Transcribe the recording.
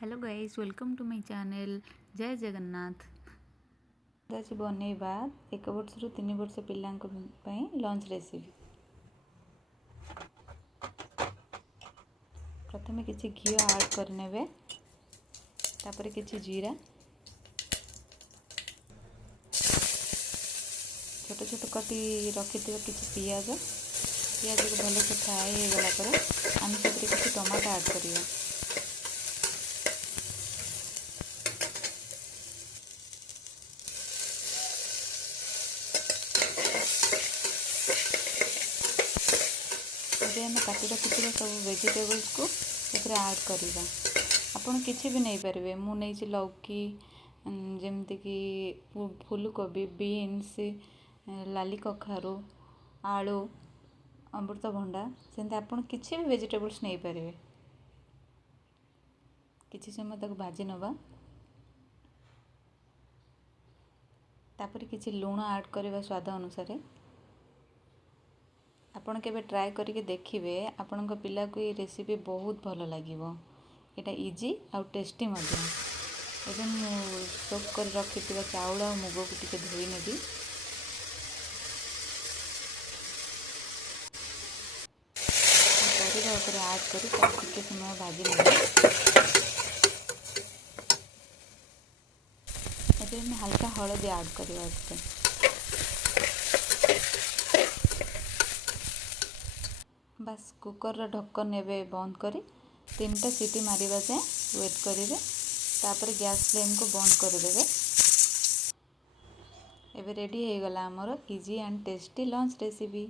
Hello guys, welcome to my channel जय जगन्नाथ। आज बनैबा 1 वर्ष रु 3 वर्ष पिला लंच रेसिपी। प्रथम किसी घी ऐड करने, तापर किसी जीरा, छोट छोट कटी रखि किसी पियाज को भल से फ्राए हो गला पर आम से किसी टमाटो ऐड करिया। आम काटी रखी सब वेजिटेबल्स को ऐड करवा। आपड़ किसी भी नहीं पारे। मु नहीं लौकी, जमती कि फूलकोबी, बीन्स, लाली कखारू, आलू, अमृतभंडा, सेमती आपड़ किसी भी वेजिटेबल्स नहीं पारे। किसी समय तक भाजी नवा, तापर किसी लुण ऐड करवा स्वाद अनुसार। आपण केबे ट्राए करके देखिए, आपण पिला को ये रेसिपी बहुत भल लगे। यहाँ इजी आउ टेस्टी एवं सोक कर रखि चाउल और मुग को टिके धोई नेबी। परिवा ऊपर ऐड कर टिके समय भाजी नेबी। एबे हल्का हळदी ऐड करवा। बस कुकर ढक्कन एवं बंद करी 3टा सीटी मारिबा जाए वेट करेंगे। तापर गैस फ्लेम को बंद करदे। एबे रेडी हो गला आमर easy and tasty lunch recipe.